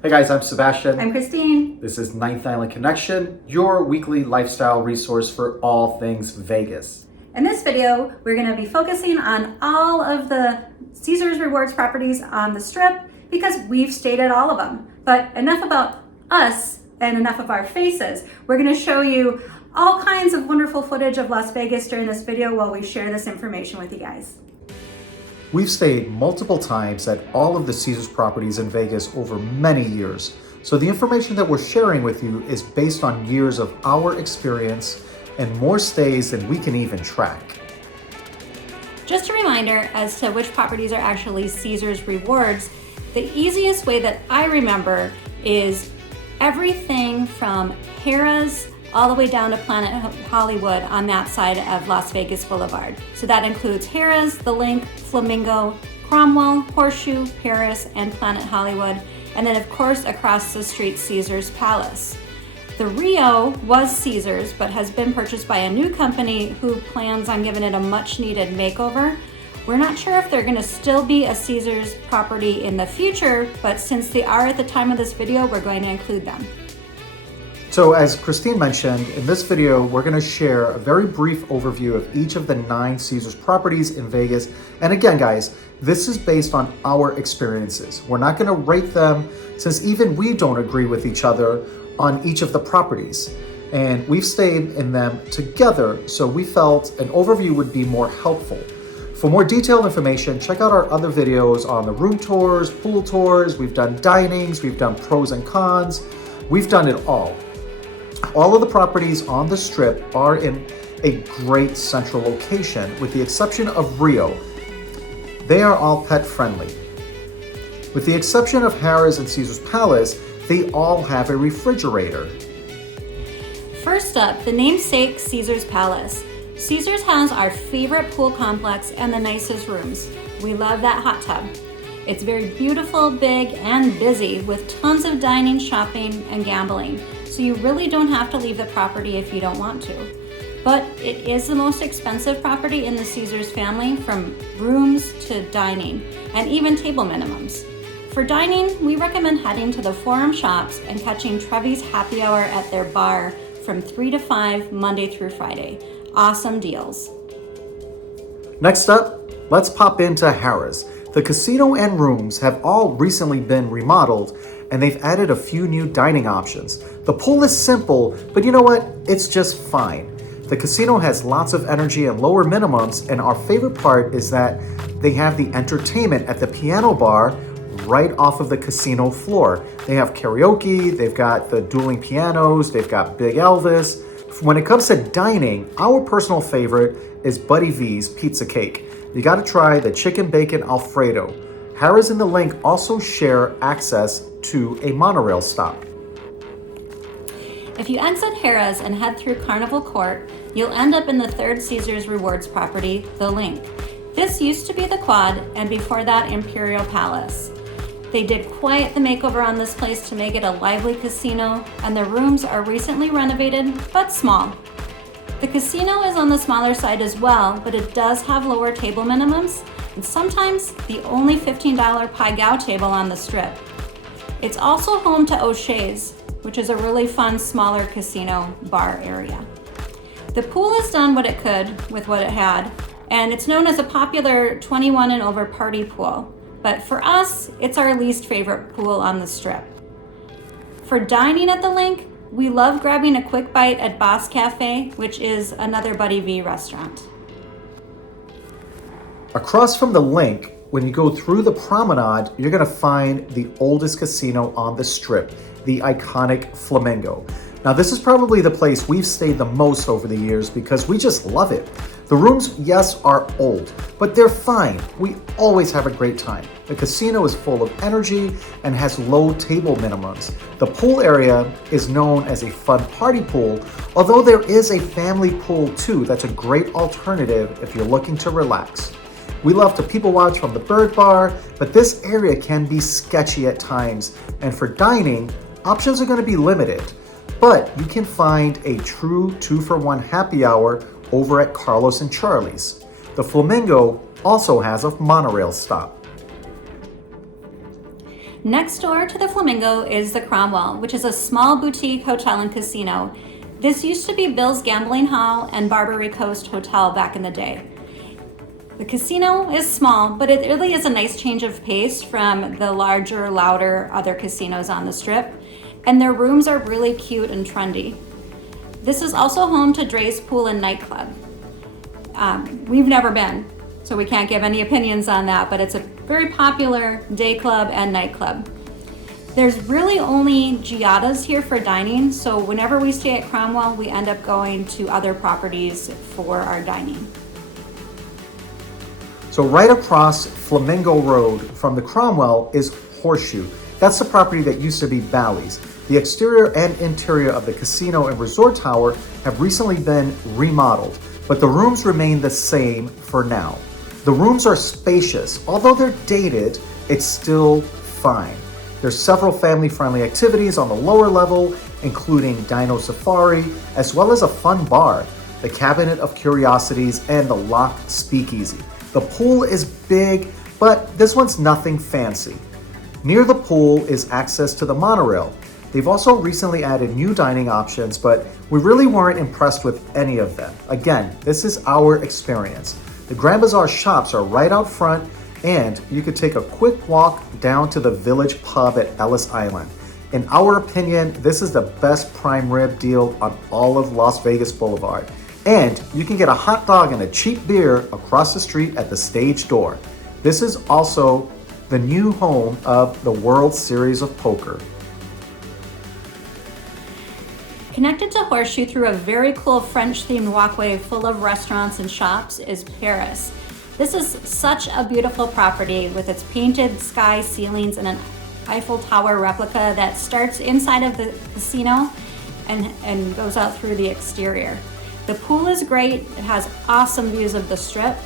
Hey guys, I'm Sebastian. I'm Christine. This is Ninth Island Connection, your weekly lifestyle resource for all things Vegas. In this video, we're going to be focusing on all of the Caesars Rewards properties on the Strip because we've stayed at all of them. But enough about us and enough of our faces. We're going to show you all kinds of wonderful footage of Las Vegas during this video while we share this information with you guys. We've stayed multiple times at all of the Caesars properties in Vegas over many years. So the information that we're sharing with you is based on years of our experience and more stays than we can even track. Just a reminder as to which properties are actually Caesars Rewards. The easiest way that I remember is everything from Harrah's all the way down to Planet Hollywood on that side of Las Vegas Boulevard. So that includes Harrah's, the Link, Flamingo, Cromwell, Horseshoe, Paris, and Planet Hollywood. And then of course across the street, Caesars Palace. The Rio was Caesars, but has been purchased by a new company who plans on giving it a much needed makeover. We're not sure if they're gonna still be a Caesars property in the future, but since they are at the time of this video, we're going to include them. So as Christine mentioned, in this video, we're going to share a very brief overview of each of the 9 Caesars properties in Vegas. And again, guys, this is based on our experiences. We're not going to rate them since even we don't agree with each other on each of the properties. And we've stayed in them together, so we felt an overview would be more helpful. For more detailed information, check out our other videos on the room tours, pool tours, we've done dinings, we've done pros and cons, we've done it all. All of the properties on the Strip are in a great central location, with the exception of Rio. They are all pet friendly. With the exception of Harrah's and Caesars Palace, they all have a refrigerator. First up, the namesake Caesars Palace. Caesars has our favorite pool complex and the nicest rooms. We love that hot tub. It's very beautiful, big, and busy with tons of dining, shopping, and gambling. So you really don't have to leave the property if you don't want to. But it is the most expensive property in the Caesars family, from rooms to dining, and even table minimums. For dining, we recommend heading to the Forum Shops and catching Trevi's Happy Hour at their bar from 3 to 5, Monday through Friday. Awesome deals. Next up, let's pop into Harrah's. The casino and rooms have all recently been remodeled, and they've added a few new dining options. The pool is simple, but you know what? It's just fine. The casino has lots of energy and lower minimums, and our favorite part is that they have the entertainment at the piano bar right off of the casino floor. They have karaoke, they've got the dueling pianos, they've got Big Elvis. When it comes to dining, our personal favorite is Buddy V's Pizza Cake. You gotta try the chicken bacon Alfredo. Harrah's and the Link also share access to a monorail stop. If you exit Harrah's and head through Carnival Court, you'll end up in the third Caesars Rewards property, the Link. This used to be the Quad, and before that, Imperial Palace. They did quite the makeover on this place to make it a lively casino, and the rooms are recently renovated, but small. The casino is on the smaller side as well, but it does have lower table minimums, and sometimes the only $15 Pai Gow table on the Strip. It's also home to O'Shea's, which is a really fun, smaller casino bar area. The pool has done what it could with what it had, and it's known as a popular 21 and over party pool. But for us, it's our least favorite pool on the Strip. For dining at the Link, we love grabbing a quick bite at Boss Cafe, which is another Buddy V restaurant. Across from the Link, when you go through the promenade, you're gonna find the oldest casino on the Strip, the iconic Flamingo. Now, this is probably the place we've stayed the most over the years because we just love it. The rooms, yes, are old, but they're fine. We always have a great time. The casino is full of energy and has low table minimums. The pool area is known as a fun party pool, although there is a family pool too that's a great alternative if you're looking to relax. We love to people watch from the Bird Bar, but this area can be sketchy at times, and for dining, options are going to be limited. But you can find a true 2-for-1 happy hour over at Carlos and Charlie's. The Flamingo also has a monorail stop. Next door to the Flamingo is the Cromwell, which is a small boutique hotel and casino. This used to be Bill's Gambling Hall and Barbary Coast Hotel back in the day. The casino is small, but it really is a nice change of pace from the larger, louder other casinos on the Strip, and their rooms are really cute and trendy. This is also home to Dre's Pool and Nightclub. We've never been, so we can't give any opinions on that, but it's a very popular day club and nightclub. There's really only giadas here for dining, so whenever we stay at Cromwell, we end up going to other properties for our dining. So right across Flamingo Road from the Cromwell is Horseshoe. That's the property that used to be Bally's. The exterior and interior of the casino and resort tower have recently been remodeled, but the rooms remain the same for now. The rooms are spacious. Although they're dated, it's still fine. There's several family-friendly activities on the lower level, including Dino Safari, as well as a fun bar, the Cabinet of Curiosities, and the Locked Speakeasy. The pool is big, but this one's nothing fancy. Near the pool is access to the monorail. They've also recently added new dining options, but we really weren't impressed with any of them. Again, this is our experience. The Grand Bazaar shops are right out front, and you could take a quick walk down to the Village Pub at Ellis Island. In our opinion, this is the best prime rib deal on all of Las Vegas Boulevard. And you can get a hot dog and a cheap beer across the street at the stage door. This is also the new home of the World Series of Poker. Connected to Horseshoe through a very cool French-themed walkway full of restaurants and shops is Paris. This is such a beautiful property with its painted sky ceilings and an Eiffel Tower replica that starts inside of the casino and goes out through the exterior. The pool is great. It has awesome views of the Strip.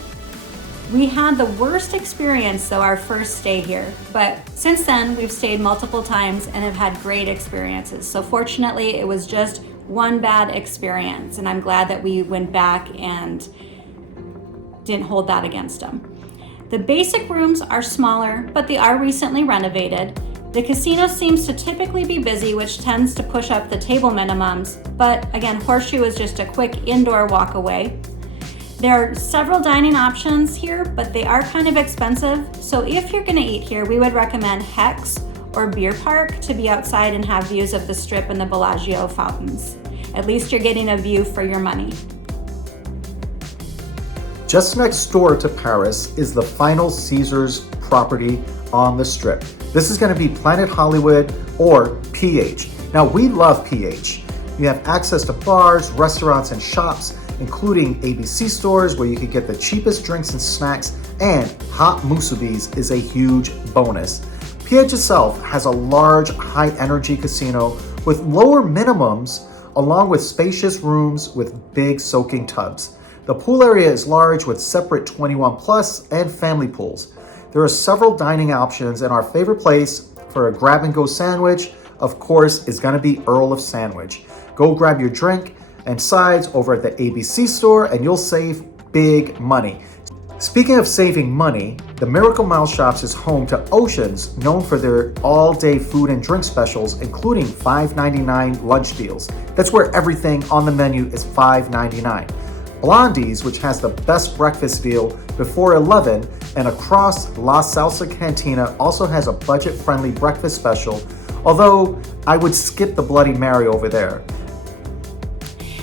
We had the worst experience though our first stay here, but since then we've stayed multiple times and have had great experiences. So fortunately it was just one bad experience, and I'm glad that we went back and didn't hold that against them. The basic rooms are smaller, but they are recently renovated. The casino seems to typically be busy, which tends to push up the table minimums, but again, Horseshoe is just a quick indoor walk away. There are several dining options here, but they are kind of expensive. So if you're gonna eat here, we would recommend Hex or Beer Park to be outside and have views of the Strip and the Bellagio fountains. At least you're getting a view for your money. Just next door to Paris is the final Caesars property on the Strip. This is going to be Planet Hollywood or PH. Now we love PH. You have access to bars, restaurants, and shops, including ABC stores where you can get the cheapest drinks and snacks, and hot musubis is a huge bonus. PH itself has a large, high-energy casino with lower minimums, along with spacious rooms with big soaking tubs. The pool area is large with separate 21 plus and family pools. There are several dining options, and our favorite place for a grab-and-go sandwich, of course, is gonna be Earl of Sandwich. Go grab your drink and sides over at the ABC store and you'll save big money. Speaking of saving money, the Miracle Mile Shops is home to Oceans, known for their all-day food and drink specials, including $5.99 lunch deals. That's where everything on the menu is $5.99. Blondie's, which has the best breakfast deal before 11, and across La Salsa Cantina also has a budget-friendly breakfast special, although I would skip the Bloody Mary over there.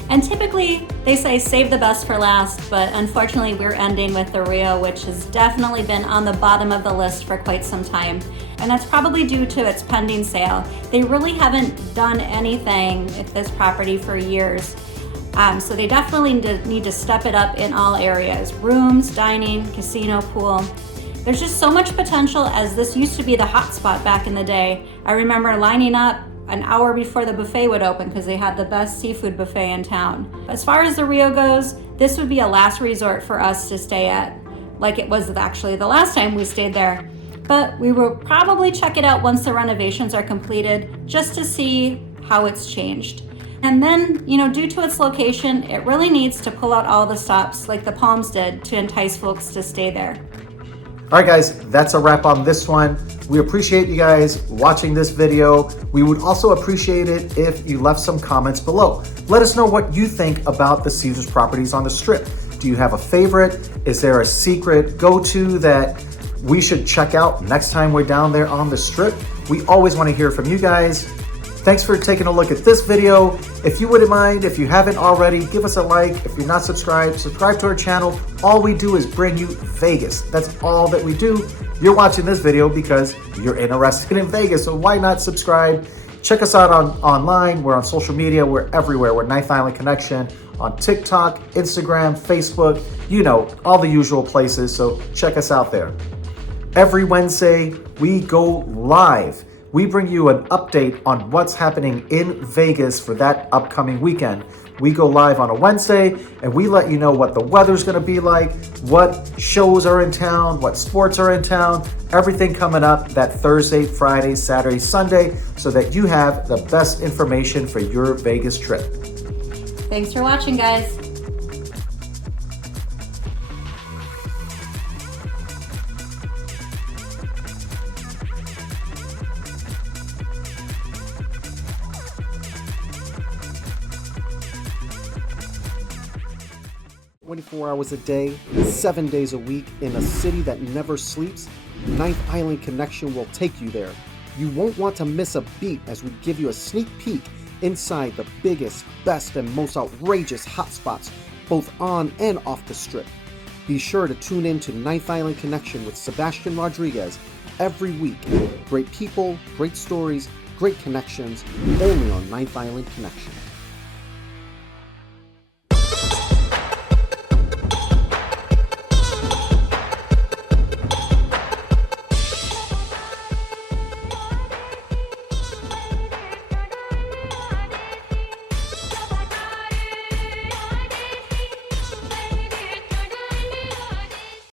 And typically they say save the best for last, but unfortunately we're ending with the Rio, which has definitely been on the bottom of the list for quite some time. And that's probably due to its pending sale. They really haven't done anything at this property for years. So they definitely need to step it up in all areas: rooms, dining, casino, pool. There's just so much potential, as this used to be the hot spot back in the day. I remember lining up an hour before the buffet would open because they had the best seafood buffet in town. As far as the Rio goes, this would be a last resort for us to stay at, like it was actually the last time we stayed there. But we will probably check it out once the renovations are completed, just to see how it's changed. And then, due to its location, it really needs to pull out all the stops like the Palms did to entice folks to stay there. All right, guys, that's a wrap on this one. We appreciate you guys watching this video. We would also appreciate it if you left some comments below. Let us know what you think about the Caesars properties on the Strip. Do you have a favorite? Is there a secret go-to that we should check out next time we're down there on the Strip? We always want to hear from you guys. Thanks for taking a look at this video. If you wouldn't mind, if you haven't already, give us a like. If you're not subscribed, subscribe to our channel. All we do is bring you Vegas. That's all that we do. You're watching this video because you're interested in Vegas, so why not subscribe? Check us out online. We're on social media. We're everywhere. We're Ninth Island Connection on TikTok, Instagram, Facebook, you know, all the usual places, so check us out there. Every Wednesday, we go live. We bring you an update on what's happening in Vegas for that upcoming weekend. We go live on a Wednesday and we let you know what the weather's gonna be like, what shows are in town, what sports are in town, everything coming up that Thursday, Friday, Saturday, Sunday, so that you have the best information for your Vegas trip. Thanks for watching, guys. Hours a day, 7 days a week, in a city that never sleeps, Ninth Island Connection will take you there. You won't want to miss a beat as we give you a sneak peek inside the biggest, best, and most outrageous hotspots, both on and off the Strip. Be sure to tune in to Ninth Island Connection with Sebastian Rodriguez every week. Great people, great stories, great connections, only on Ninth Island Connection.